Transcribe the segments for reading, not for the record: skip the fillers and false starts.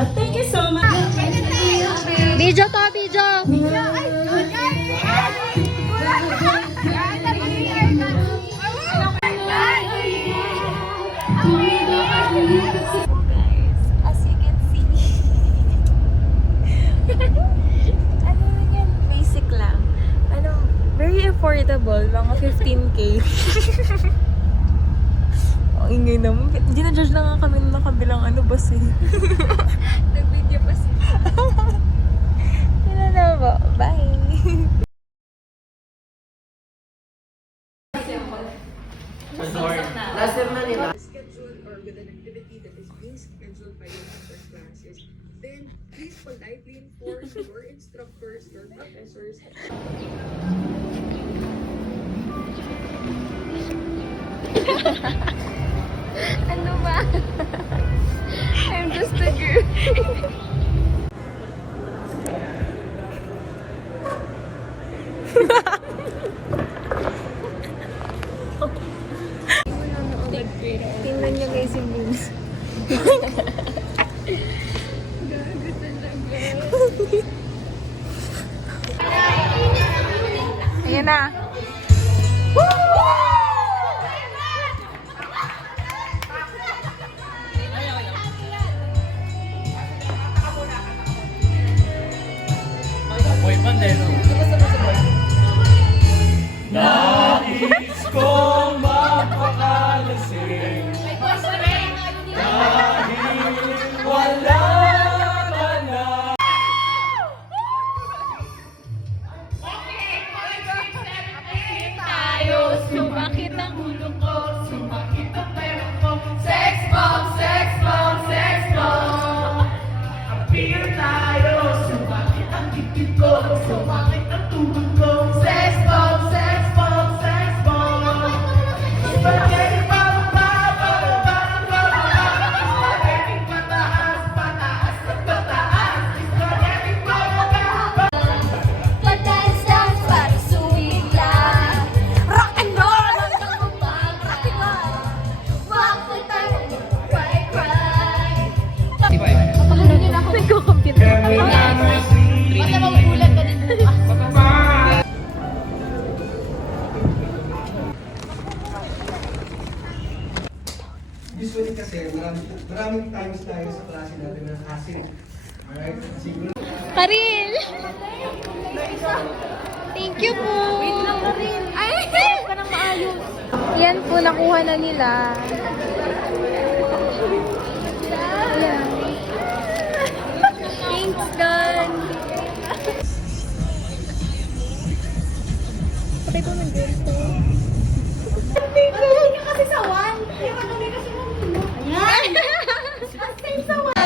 Thank you so much. Video to, video. As you can see, ano yan, basic lang. Ano, very affordable, mga 15K. Ang ingay naman. Ginajudge na nga kami nung nakabilang bus eh. Nag-video pa siya. Yun na po. Bye! Scheduled or with an activity that is being scheduled by your upper classes, then please politely inform your instructors, your professors. Ano ba? I'm just a girl. Tingnan niyo guys yung views. Gago talaga. Ayan na. Nais kong mapakalasing dahil wala ka na. Sumakit ang ulo ko, sumakit ang pera ko. Sex bomb, sex bomb, sex bomb. Appear tayo, sumakit ang dibdib ko, sumakit ang tuhod ko. Sex bomb, sex bomb, sex bomb. Spaghetti spaghetti pataas, pataas at pataas. Spaghetti Pa-dance lang para sumigla. Rock and roll hanggang umangkatiwa. Wag po tayo cry, cry. Papagulo niyo na ako. Nagko-compute. Basta magugulat ka din bukas. Usually kasi maraming times tayo sa klase natin na acid. Alright? Siguro. Karil! Thank you po! Wait lang, Karil. Ay! Sarap ka nang maayos. Yan po, nakuha na nila. Ayan. Thanks, God! Patay po ng girls ko. Hindi ka kasi sa one. Yung ano may kasi ng ulo. Ayan! Ang same sa one.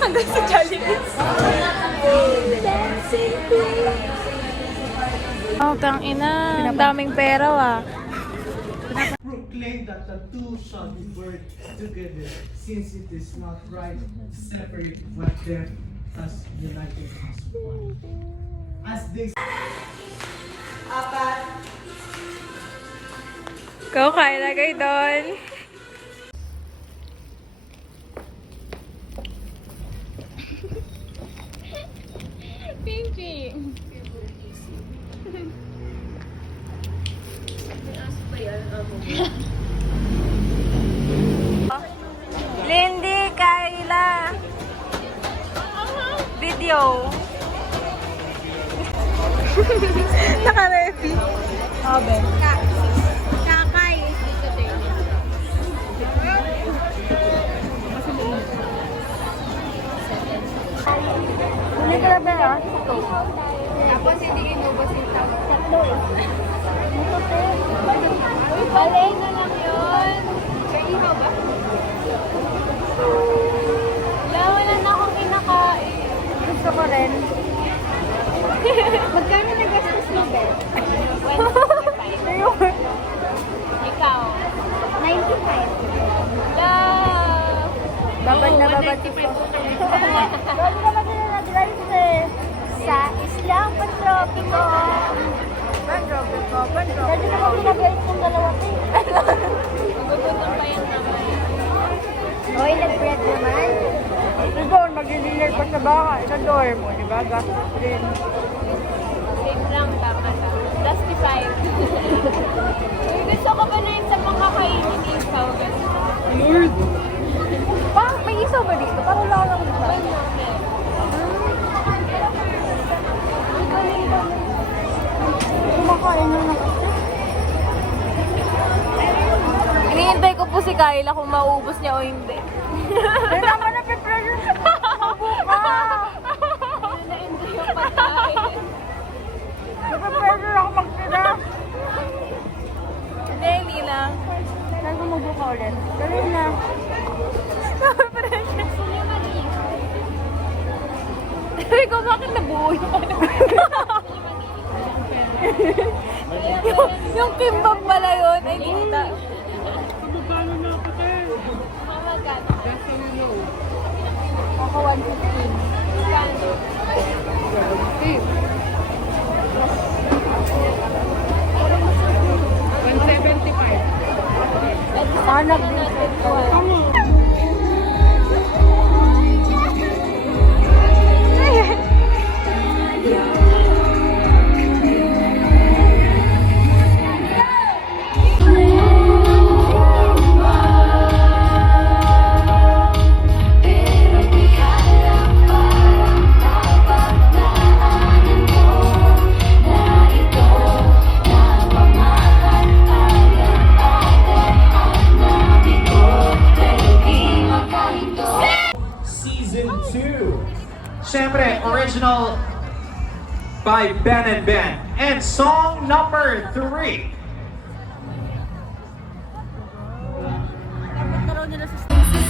Hanggang sa Jollibee. Oh, tang ina. Ang daming pera, ah. Proclaim that the two shall be burned together, since it is not right to separate what them as united as one. As they Go, kain na kayo doon. Pinky. Lindy, Kayla. Video. Naka-ready. Obe. Kakay. Huli ka na ba ah? Tapos hindi inubos yung tawag. Tatlo eh. Balay na lang yun. Kaihaw ba? Wala na akong kinakain. Gusto ko rin. Magkano nagastos mo, Beth? 165. Ikaw? 95. Babad na babad. 195 po kami. Dali na lang na nag-rice eh. Sa Islang Pantropiko. Pantropiko. Dali na kami nag-rice ng dalawa ko. Magugutong pa yan naman. Oy, nag-bread naman. Doon, mag-dinner pa sa bahay. Sa dorm mo, di ba? Gastos din. Same lang, tama ka. Justify. Gusto ko ba na yun sa mga kainin isaw? Lord! May isaw ba dito? Parang wala lang ba? Kumakain na lang kasi. Hinihintay ko po si Kayla kung mauubos niya o hindi. Hindi naman na-pressure siya. Mabuka! Na-enjoy yung pagkain. Na-pressure ako magtira. Hindi lang. Saan ko mabuka ulit? Dali na. Na-pressure. Sabi ko, bakit nabuo yun? Yung kimbap pala yun. Ay, kita. Magkano na ako tayo? Magkano? Ako 115. Magkano? 175. Anak din. Season 2. Siyempre, original by Ben and Ben. And song number 3.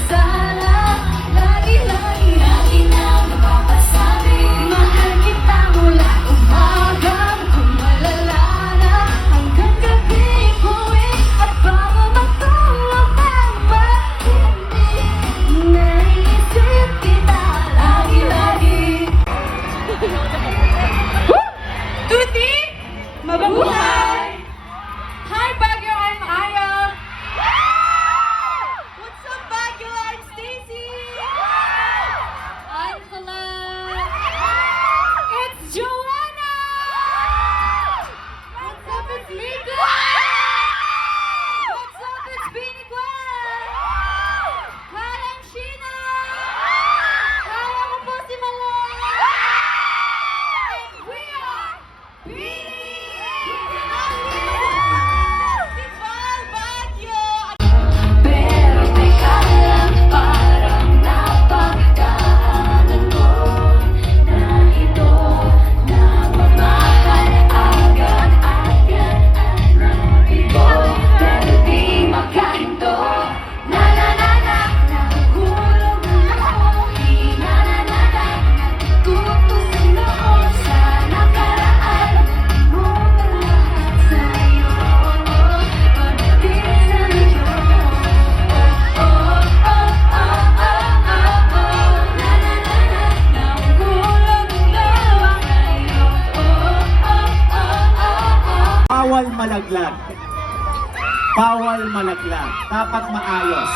Sana, lagi-lagi natin ang napapasabi. Mahal kita mula umaga kung malala na hanggang gabi uwi at bago matulog ang matindi. Naisip kita lagi-lagi. Tuti! Mabuhay! bawal malaglag. Dapat maayos.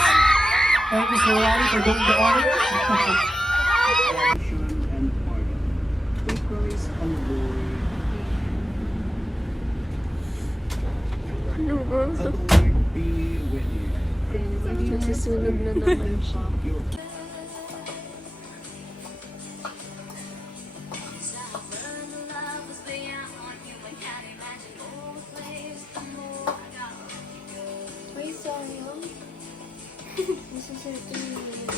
Thank you, Sir Wally, for doing the honor. Nasusunog na naman siya. Ay, sayang. Nasusunog na naman.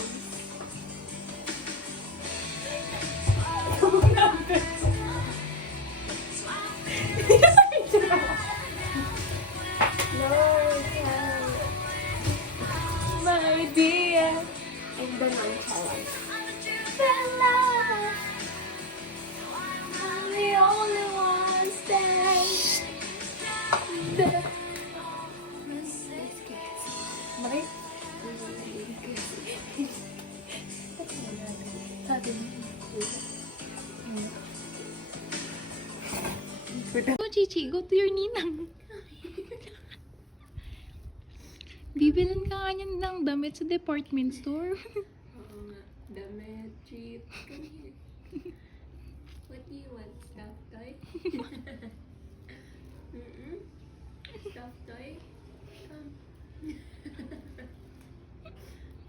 My dear. And then ang challenge. Bella, I'm the only one standing. Bakit? Go, Chichi, go to your ninang. Bibilan ka nga niyan ng damit sa department store. Oo nga. Damit, treat. Come here. What do you want? Stuffed toy? Stuffed toy? Come.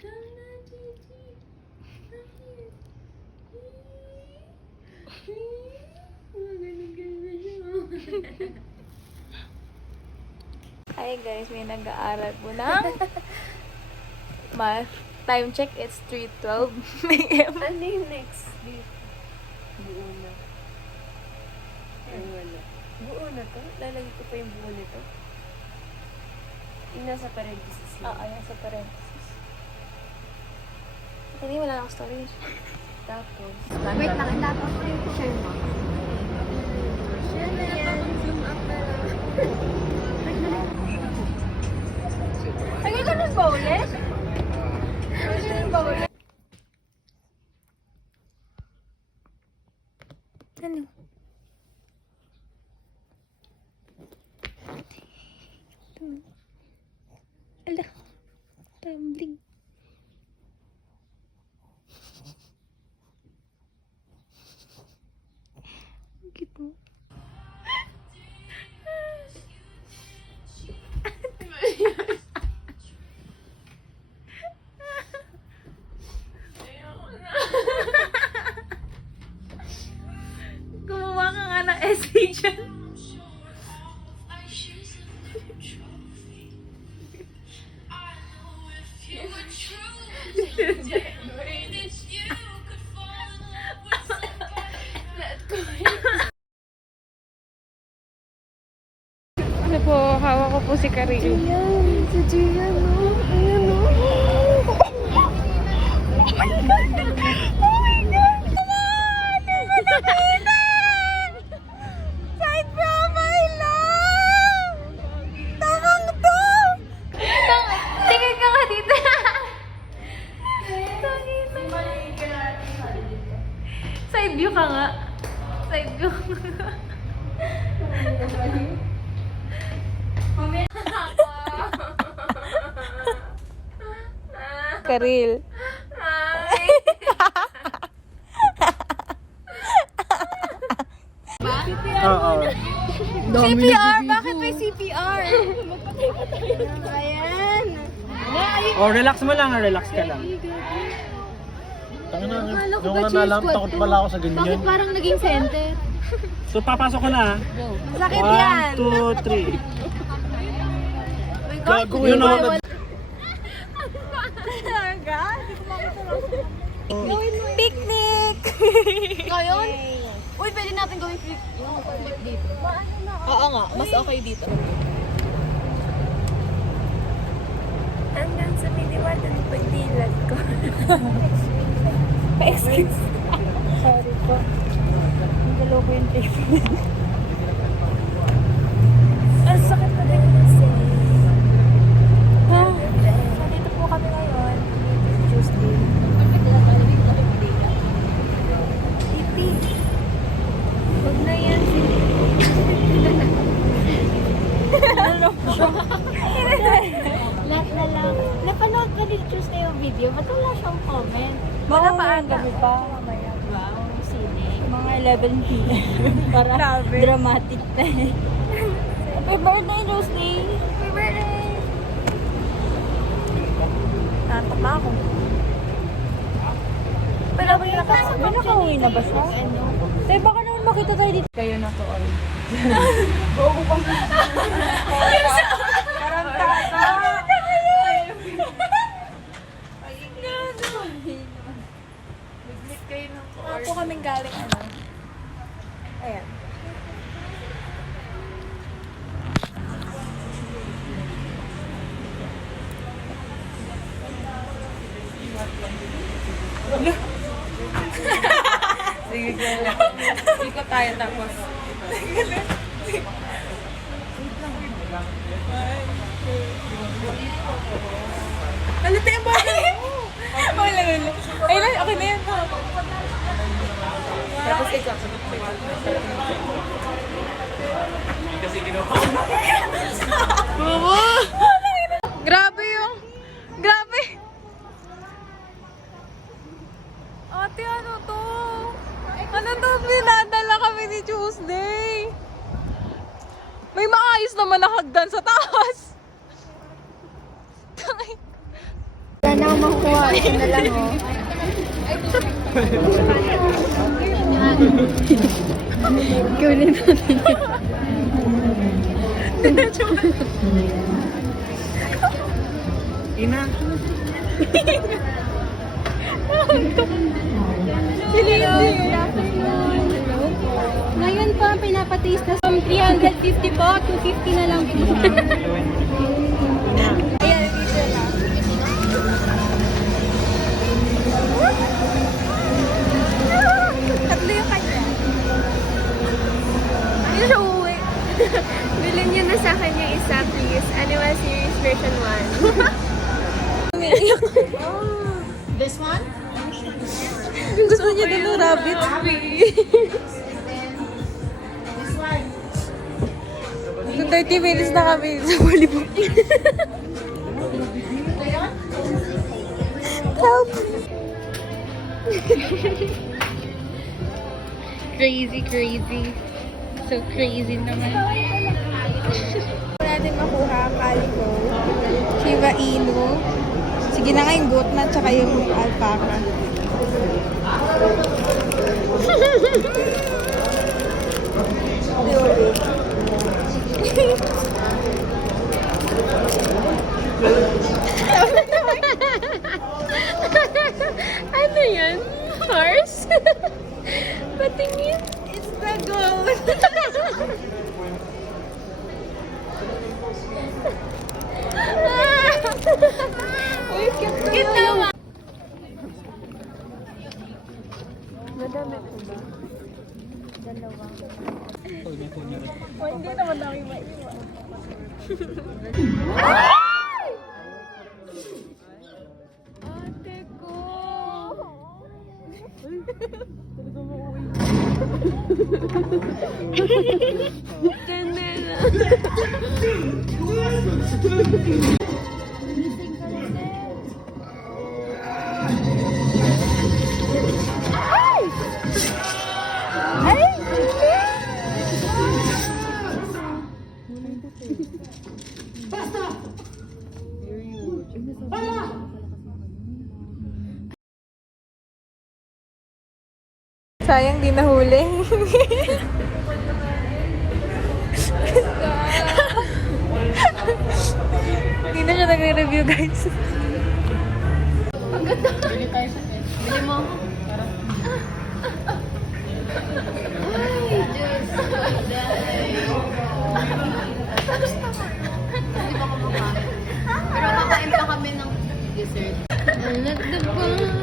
Come na, Gigi. Come here. Ganun na siya. Hi guys, may nag-aaral po ng math. Time check, it's 3:12 a.m. Ano yung next dito? Buo na. Ay, wala. Buo na to? Lalagay ko pa yung buo nito? Yung nasa parenthesis na. Oo, yan sa parenthesis. Hindi, wala akong storage. Tapos, Wait lang, tapos yung share mo. share na yan. Zoom up na lang. Ay, ganun ba ulit? Ganun ba ulit? Ano? Ala, tumbling. Gitu. Gumawa ka nga ng essay dyan. Ano po, hawak ko po si Karil. Ayan, si Gia, no? Ayan, no? Side profile lang! Tamang to! Tingin ka nga dito. Side view ka nga. Side view ka nga. Karil. Oo. CPR? Bakit may CPR? Ayan. Oh, relax mo lang, relax ka lang. Yung wala na alam, takot pala ako sa ganyan. Parang naging center. So, papasok ko na. Sakit yan. 1, 2, 3. Gago You know, Picnic! Ngayon? Uy, pwede natin gawin flip dito. Oo nga, mas okay dito. Hanggang sa miniwatan ng pagdilat ko. Excuse. Sorry po. Ang dalawa ko yung tape. Ang sakit na din kasi. Ha? So, dito po kami ngayon. Tuesday. Pipi. Huwag na yan. Ano? Lahat na lang. Napanood ko din Tuesday yung video, ba't wala siyang comment? Wala pa ang gabi pa. Wow, sine. Mga 11 p.m. Para dramatic na eh. Happy birthday, Tuesday! Happy birthday! Tatak na ako. Pero may nakauwi na ba siya? Tay, baka naman makita tayo dito. Kayo na to all. Oo pa. Parang tata. Ako kaming galing ano. Ayan. Sige, gala. Ikot tayo tapos. Ano tayo ba? Wala. Ay, okay na yan. Tapos ikaw. Grabe yung... Grabe! Ate, ano to? Ano to? Pinadala kami ni Tuesday. May maayos naman na hagdan sa taas. Wala na akong makuha. Ito na lang oh. Kunin natin. Ina. Ngayon pa, pinapataste na from 350 po, 250 na lang po. Ayan, dito na. Tatlo yung kanya. Hindi siya uuwi. Bilhin niyo na sa akin yung isa, please. Animal Series version 1. This one? Gusto niya din ng rabbit. This one. 30 minutes na kami sa volleyball. Help! Crazy. So crazy naman. Wala natin makuha ang kaliko. Shiba Inu. Sige na nga yung goat na tsaka yung alpaca. Ano yan? Horse? Patingin? It's the goat. Uy, cute naman. Madami ko ba? Dalawa. Hindi naman namin maiwan. Ate ko! Janela! Missing ka na din. Ay! Ay! Sayang di nahuli. Hindi na siya nagre-review, guys. Ang ganda. Bili tayo sa Bili mo. Ay, Diyos. Hindi pa kumakain. Pero kakain pa kami ng dessert. Let the bomb.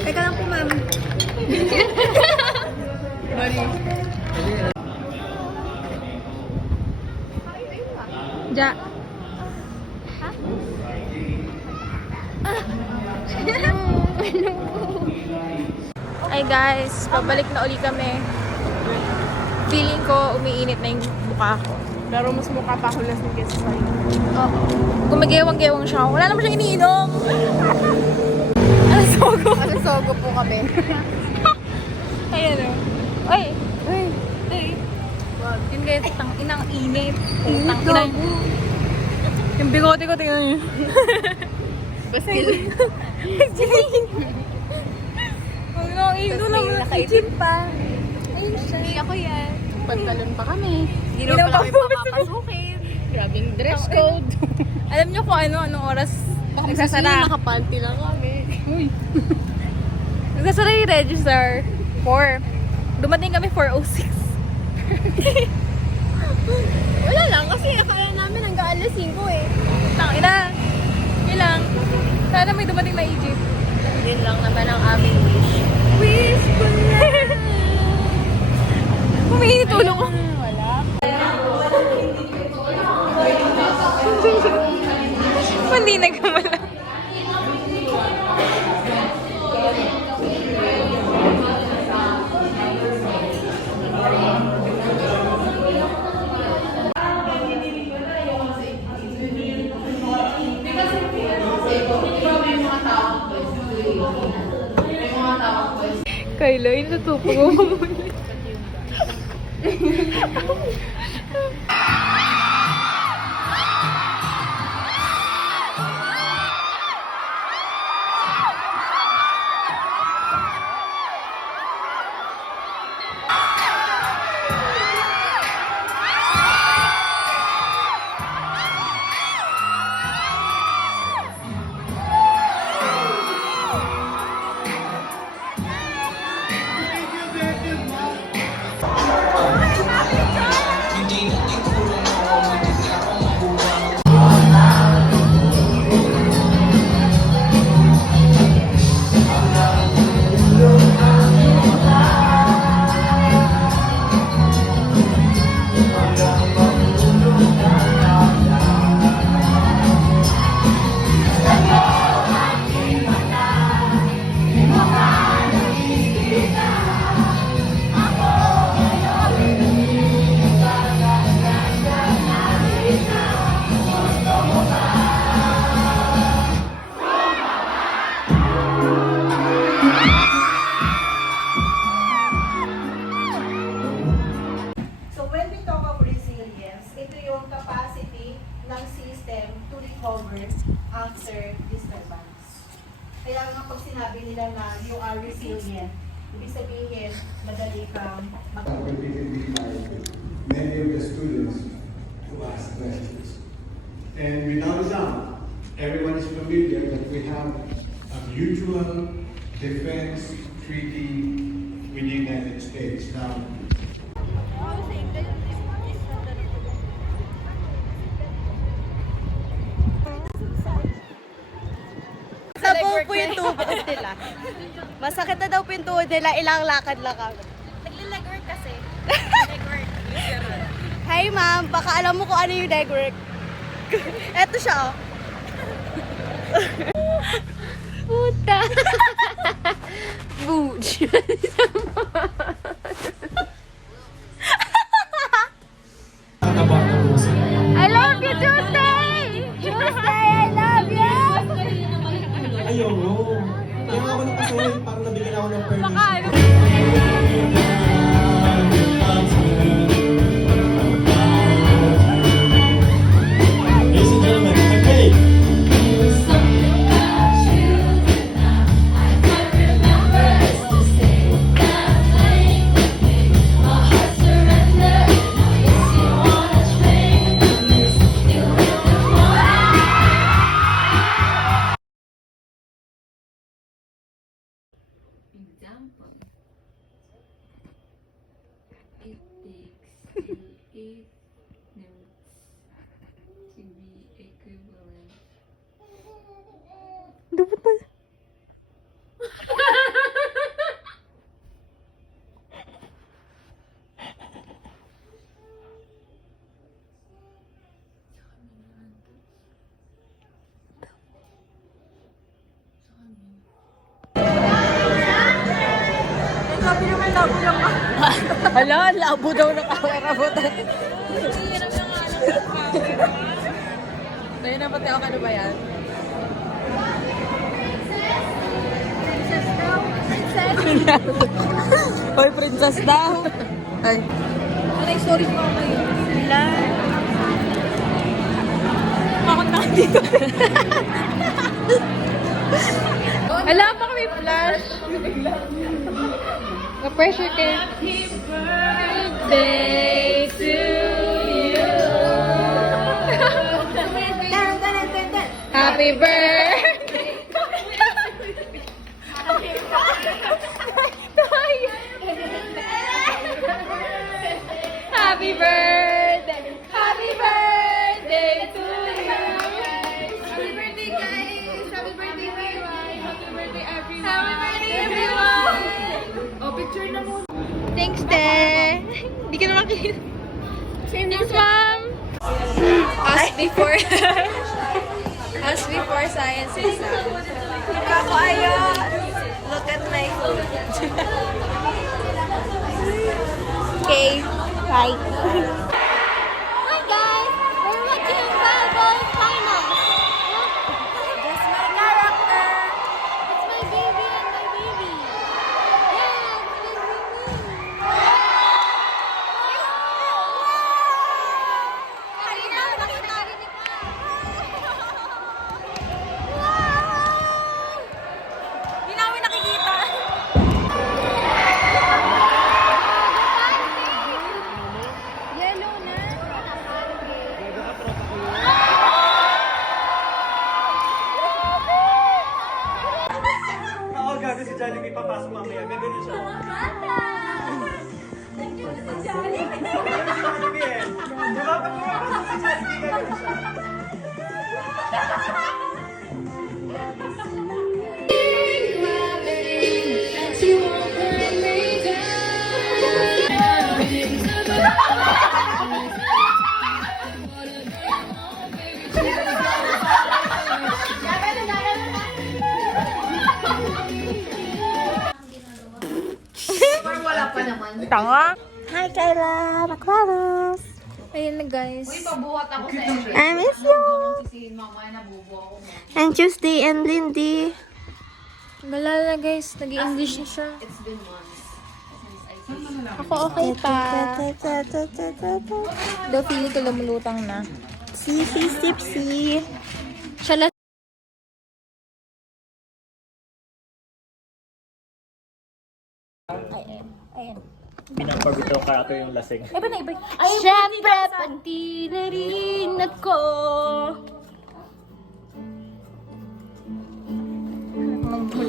Teka lang po, ma'am. Ja. Hi guys, pabalik na uli kami. Feeling ko umiinit na yung mukha ko. Pero mas mukha pa ako lasing kaysa sa'yo. Oo. Gumagewang-gewang siya. Wala naman siyang iniinom. Sogo po kami. Ayan o. Ay! Ay! Ay! Yun guys, tang inang init. Tang inang... Yung bigote ko, tingnan niyo. Baskil. Huwag nga, ito lang. Nakaitip pa. Ayun siya. Hindi ako yan. Pantalon pa kami. Hindi naman kami papapasukin. Grabing dress code. Alam niyo kung anong oras nagsasara. Nakapanty lang kami. Nagsasara yung register. 4. Dumating kami 4:06. Wala lang kasi akala namin hanggang alas 5 eh. Tangina. Yun lang. Sana may dumating na Egypt. Yun lang naman ang aming wish. Wish ko na. Humihingi tulong ko. Wala. Hindi nagkamala. Kayla, inatutupag mo muli. So when we talk of resilience, ito yung capacity ng system to recover after disturbance. Kaya nga pag sinabi nila na you are resilient, ibig sabihin, madali kang Repeatedly by many of the students who ask questions. And without a doubt, everyone is familiar that we have a mutual defense treaty with the United States. Now, Sabaw po yung tuhod nila. Masakit na daw po yung tuhod nila, ilang lakad lang kami. Nagli-legwork kasi. Legwork. Hi ma'am, baka alam mo kung ano yung legwork. Eto siya oh. Puta. Booch. I love you, Tuesday! Tuesday, I love you! Ayaw mo. Kaya ako nakasorry, parang nabigyan ako ng permission. Baka ano. Ladies and gentlemen, okay. Example. It takes 8 notes to be equivalent. Hala, labo daw ng camera mo. Tayo na pati ako, ano ba yan? Hoy, princess daw. Ay. Ay, sorry po kayo. Wala. Makot na dito. Wala pa kami flash. Na-pressure kayo. Happy birthday to you. Happy birthday. Happy birthday! Happy birthday to you! Happy birthday, guys! Happy birthday, everyone! Happy birthday, everyone! Happy birthday, everyone! Oh, picture na mo. Thanks, Te! Hindi ka naman kita. Thanks, Mom! As before. As before science exam. Ako ayun! Look at my food. Okay. Bye. Hi guys, we're watching Bravo's finals. That's my character. It's my baby and my baby. Yeah, it's my baby. Kanina nakita rin ni Pa. Wow! Hindi namin nakikita. Yellow na. Oo, gago si Jollibee papasok mamaya. Gagano siya. Jollibee eh. Diba pag pumapasok si Jollibee, gagano siya. Tanga. Hi, Kayla. Maclaros. Ayun na guys. I miss you. And Tuesday and Lindy. Malala guys, nag-English na siya. Ako okay pa. Daw feeling ko lumulutang na. Sipsy, sipsy. Siya Ayan. Pinapabitaw ka ito yung lasing. Iba na, iba. Siyempre, pati na rin ako.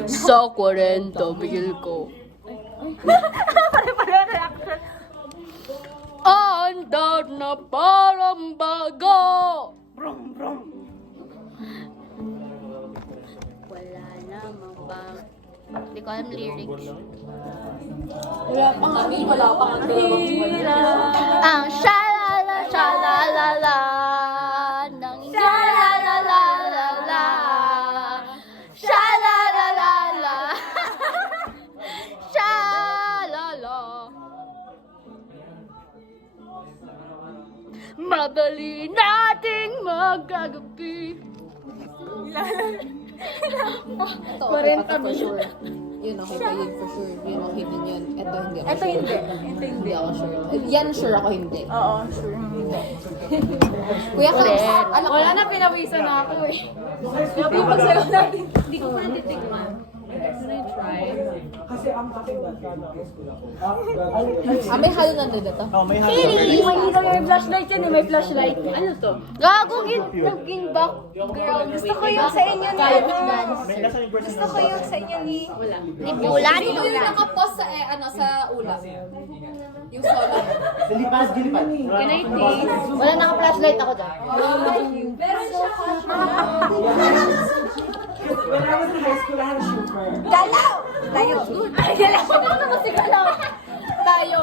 Sa 40 bigil ko. Pare-pare reaction. Andar na parang bago. Brum, brum. Wala namang bang. Hindi ko alam lyrics. Ang shalala ng shalala shalalala shalala madali nating magagabi. 40 for sure. Yun okay pa yun for sure. Yun okay din yun. Ito hindi ako Ito sure. hindi. Ito hindi. Hindi ako sure. Yan sure ako hindi. Oo, sure. Kuya Kams, alam ko. Wala na, pinawisan na ako eh. Pagsayo natin. Hindi ko pa natitikman. Kasi ang aking background ng school ako. May halo na dito. Oh, may halo. May ilaw yung flashlight yan eh. May flashlight. Ano to? Gago gin background. Gusto ko yung sa inyo ni May nasa yung person Gusto ko yung sa inyo ni ni Bulan. Sino yung nakapost sa sa ulam? Yung solo. Dilipad, dilipad. Wala naka flashlight ako dyan. When I was in high school, I had a super. Galaw! Tayo. Ay, galaw. Ano naman si Galaw? Tayo.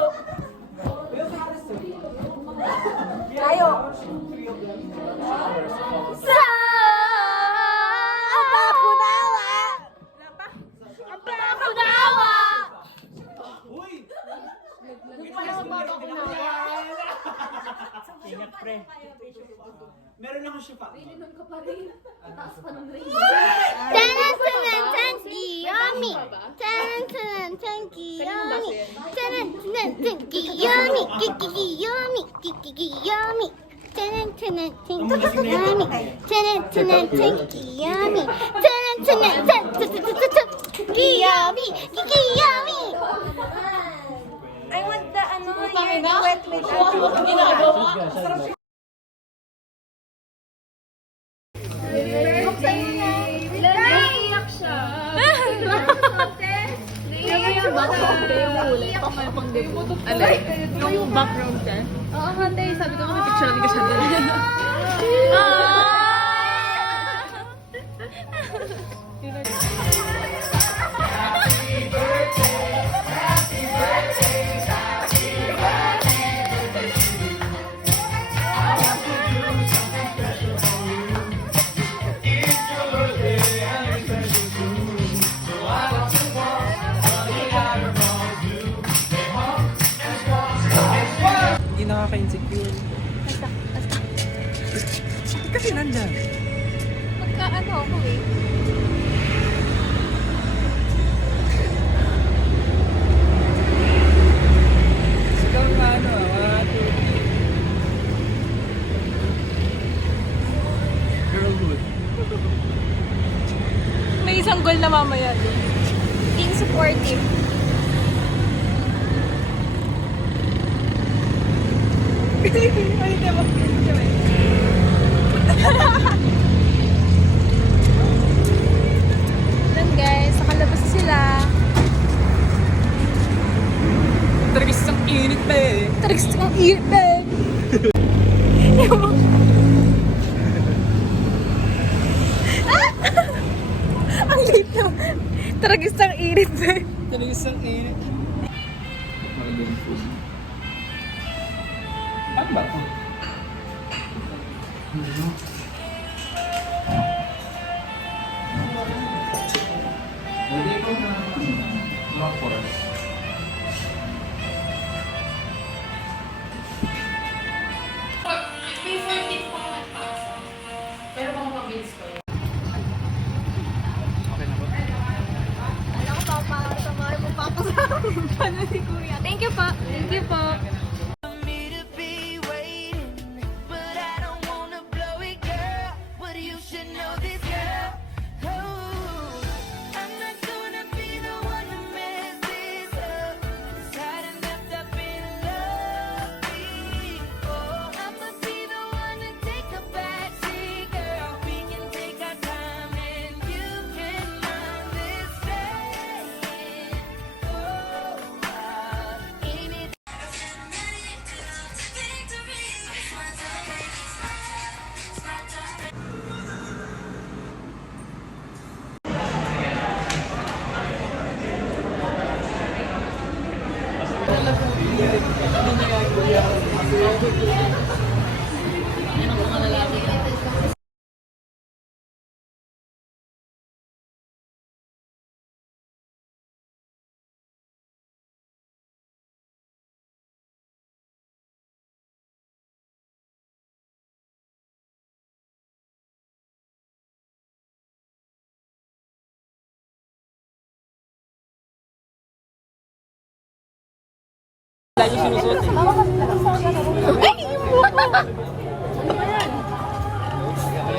Tayo. Sa Abakunawa! Abakunawa! Uy! Ingat, pre. Meron akong siya pa. Taran-taran-tan, Kiyomi! Taran-taran-tan, Kiyomi! Taran-taran-tan, Kiyomi! Kikiyomi! Kikiyomi! Taran-taran-tan, Kiyomi! Taran-taran-tan, Kiyomi! Taran-taran-tan, Kiyomi! Kikiyomi! I want the your duet with Naiiyak siya. Yung background ka? Oo, hante. Sabi ko, picture ka siya doon. Hindi nakaka-insecure. Kasi nandyan. Magka-ano ako eh. Sigaw na ano, girlhood. May isang goal na mamaya doon. Being supportive. Ay, diba? Yan guys, nakalabas sila. Talaga isang init na eh. Talagang ang init na eh. Ang liit na. Talagang ang init na eh. Talaga isang init. Ano ba ito? Hindi ko na mga chorus. Thank you po. Thank you po. Lagi sinusuot eh.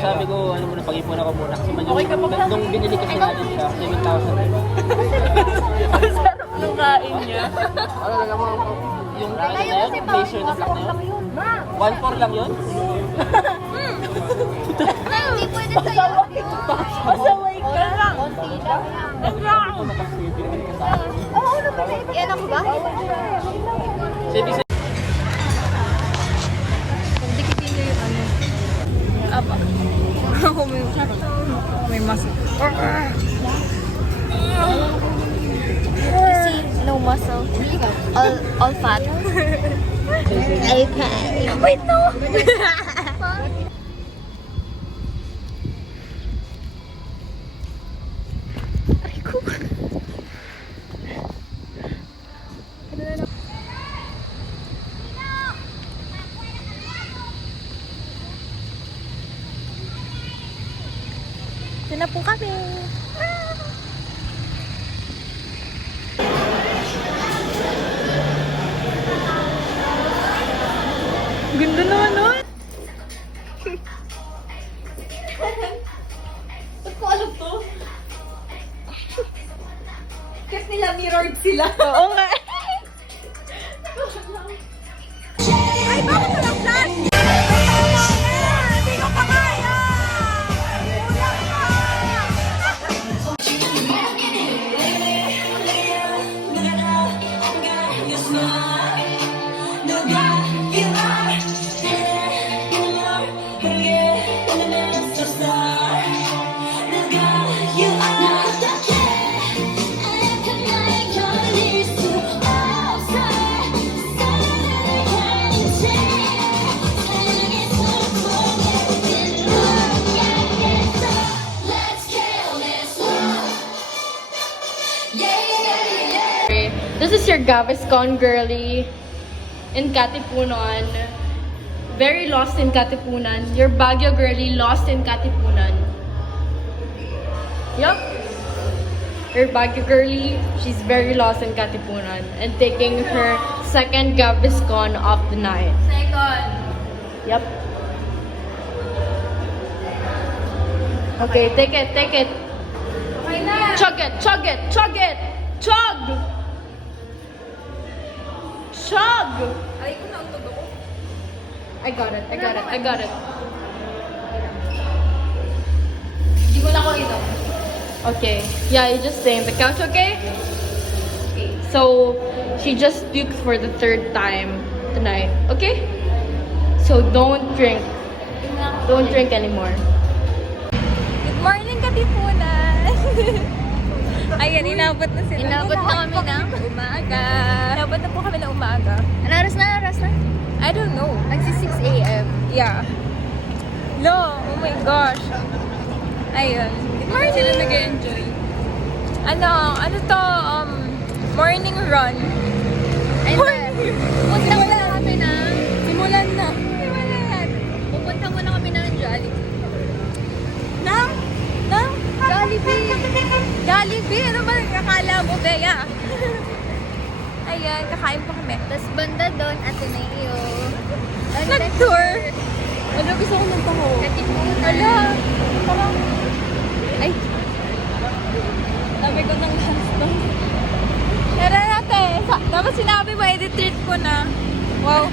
Sabi ko, ano muna, pag-ipon ako muna. Kasi nung binili kasi natin siya, 7,000 rin. Nung kain niya. Ano lang mo, yung ano na yun, glacier na black na yun. 1,400 lang yun? Hindi pwede sa'yo. Pasaway ka lang. Ako nakasipin din kasama. Yan ako ba? Sabi sa... Dikitin niyo yung ano. Apa. Ako may muscle. You see, no muscle. All fat. Okay. Wait, no! na po kami. Ganda naman nun. Ba't ko alam to? Kasi nila mirrored sila. Oo nga. Ay, bakit walang flash? Hindi ko pa kaya! Kulang pa! This is your Gaviscon girly in Katipunan. Very lost in Katipunan. Your Baguio girly lost in Katipunan. Yup. Your Baguio girly, she's very lost in Katipunan and taking her second Gaviscon of the night. Second. Yup. Okay, take it, take it. Okay na. Chug it, chug it, chug it! Chug! Chug! Ay, ko na ang todo ko. I got it, I got it, I got it. Hindi ko na ko ito. Okay. Yeah, you just stay on the couch, okay? Okay. So, she just puked for the 3rd time tonight, okay? So, don't drink. Don't drink anymore. Good morning, Katipunan! Ayan, inabot na sila. Inabot na kami ng umaga. Inabot na po kami ng umaga. Ano oras na? Oras na? I don't know. Nagsi 6 a.m. Yeah. No, oh my gosh. Ayun. Good morning! Sila nag-enjoy. Ano to, morning run. Ay, pupunta muna kami ng... Simulan na. Simulan. Pupunta muna kami ng Jollibee. Nang? Jollibee! Jollibee? Ano ba akala mo, Bea? Ayan, kakain pa kami. Tapos banda doon, Ateneo. Nag-tour. Ano, gusto ko ng taho. Katipunan. Ala, parang... Ay. Sabi ko ng last doon. Tara natin. Dapat sinabi mo, edit treat ko na. Wow.